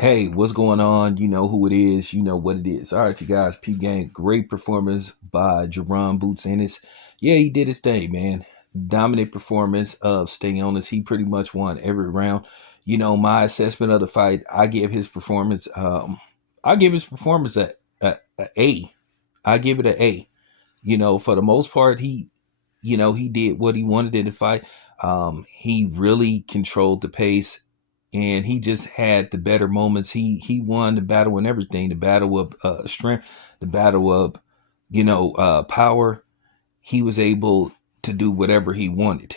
Hey, what's going on? You know who it is. You know what it is. All right, you guys. P Gang, great performance by Jerron Boots Ennis. Yeah, he did his thing, man. Dominant performance of Stay Honest. He pretty much won every round. My assessment of the fight, I give his performance. I give his performance a A. I give it a A. For the most part, he did what he wanted in the fight. He really controlled the pace and he just had the better moments. He won the battle and everything, the battle of strength, the battle of power. He was able to do whatever he wanted.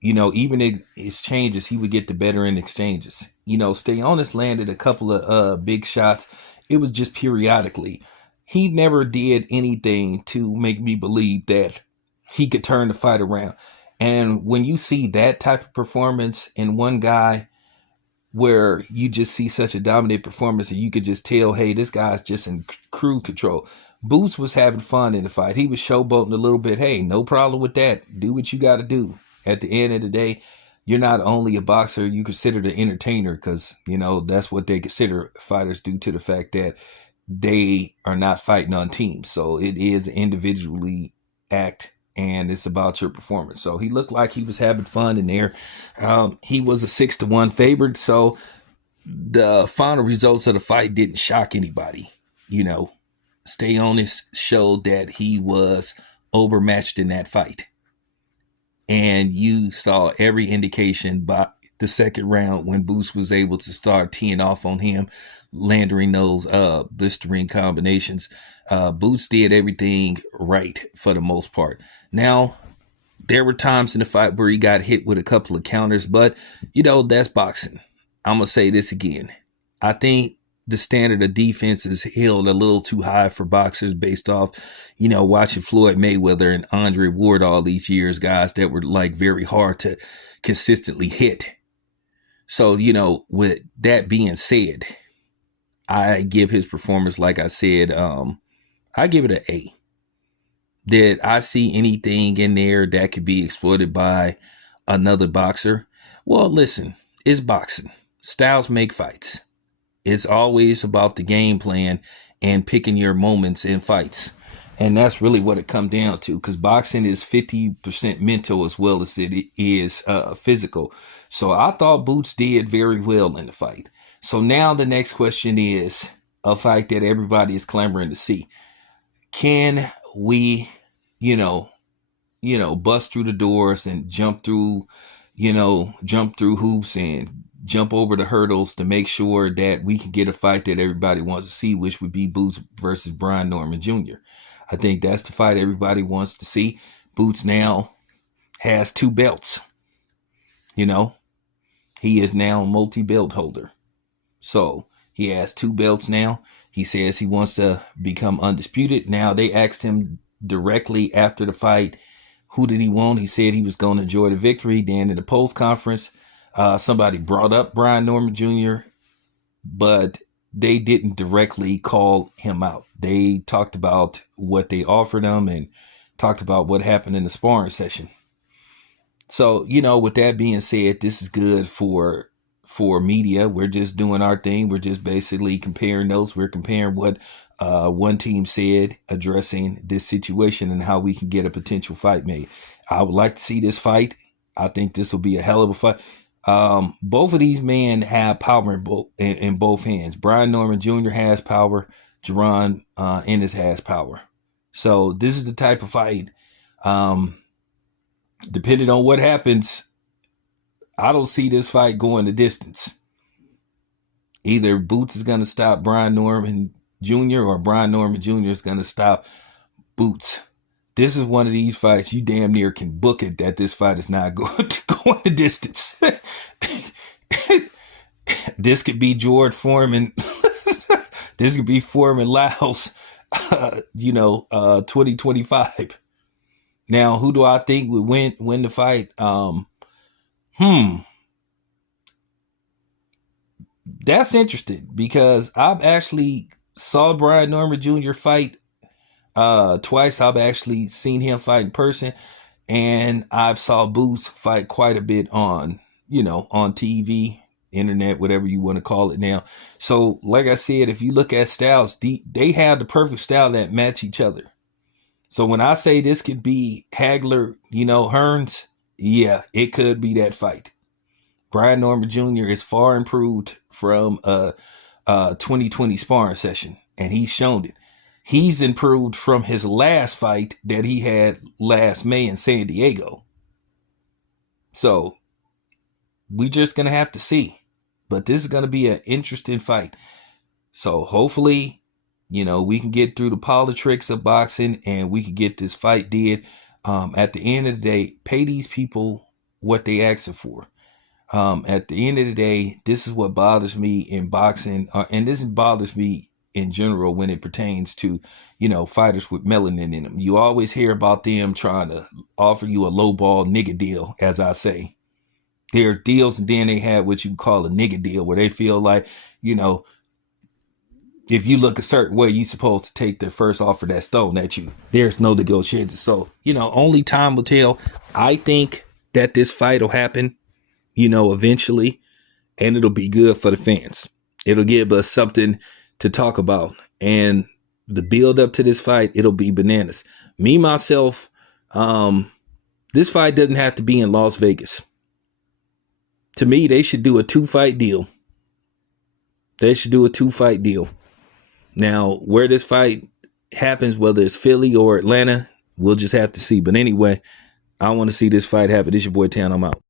Even in exchanges, he would get the better in exchanges. Stay Honest landed a couple of big shots. It was just periodically. He never did anything to make me believe that he could turn the fight around. And when you see that type of performance in one guy, where you just see such a dominant performance and you could just tell, hey, this guy's just in crew control. Boots was having fun in the fight. He was showboating a little bit. Hey, no problem with that. Do what you got to do. At the end of the day, you're not only a boxer, you consider the entertainer because, that's what they consider fighters due to the fact that they are not fighting on teams. So it is individually act and it's about your performance. So he looked like he was having fun in there. He was a 6-1 favorite. So the final results of the fight didn't shock anybody. Stay Honest showed that he was overmatched in that fight. And you saw every indication by the second round when Boots was able to start teeing off on him, landing those blistering combinations. Boots did everything right for the most part. Now, there were times in the fight where he got hit with a couple of counters, but that's boxing. I'm gonna say this again. I think the standard of defense is held a little too high for boxers based off, watching Floyd Mayweather and Andre Ward all these years, guys that were like very hard to consistently hit. So, with that being said, I give his performance, like I said, I give it an A. Did I see anything in there that could be exploited by another boxer? Well, listen, it's boxing. Styles make fights. It's always about the game plan and picking your moments in fights. And that's really what it comes down to because boxing is 50% mental as well as it is physical. So I thought Boots did very well in the fight. So now the next question is a fight that everybody is clamoring to see. Can we, bust through the doors and jump through hoops and jump over the hurdles to make sure that we can get a fight that everybody wants to see, which would be Boots versus Brian Norman Jr. I think that's the fight everybody wants to see. Boots now has 2 belts. He is now a multi-belt holder. So he has 2 belts now. He says he wants to become undisputed. Now they asked him directly after the fight, who did he want? He said he was going to enjoy the victory. Then in the post conference, somebody brought up Brian Norman Jr., but they didn't directly call him out. They talked about what they offered him and talked about what happened in the sparring session. So, with that being said, this is good for media. We're just doing our thing. We're just basically comparing notes. We're comparing what one team said addressing this situation and how we can get a potential fight made. I would like to see this fight. I think this will be a hell of a fight. Both of these men have power in both hands. Brian Norman Jr. has power. Jerron Ennis has power. So this is the type of fight. Depending on what happens, I don't see this fight going the distance. Either Boots is going to stop Brian Norman Jr. or Brian Norman Jr. is going to stop Boots. This is one of these fights you damn near can book it that this fight is not going to go in the distance. This could be George Foreman. This could be Foreman Laos, 2025. Now, who do I think would win the fight? That's interesting because I've actually saw Brian Norman Jr. fight twice. I've actually seen him fight in person, and I've saw Boots fight quite a bit on TV internet, whatever you want to call it now. So, like I said, if you look at styles, they have the perfect style that match each other. So when I say this could be Hagler, Hearns, yeah, it could be that fight. Brian Norman Jr. is far improved from a 2020 sparring session, and he's shown it. He's improved from his last fight that he had last May in San Diego. So we're just going to have to see. But this is going to be an interesting fight. So hopefully, we can get through the politics of boxing and we can get this fight did. At the end of the day, pay these people what they asking for. At the end of the day, this is what bothers me in boxing, and this bothers me in general when it pertains to, fighters with melanin in them. You always hear about them trying to offer you a lowball nigga deal, as I say. There are deals, and then they have what you call a nigga deal, where they feel like, if you look a certain way, you're supposed to take the first offer that's thrown at you. There's no negotiation. So, only time will tell. I think that this fight will happen, eventually, and it'll be good for the fans. It'll give us something to talk about. And the build up to this fight, it'll be bananas. Me, myself, this fight doesn't have to be in Las Vegas. To me, they should do a 2-fight deal. Now, where this fight happens, whether it's Philly or Atlanta, we'll just have to see. But anyway, I want to see this fight happen. This your boy Tan. I'm out.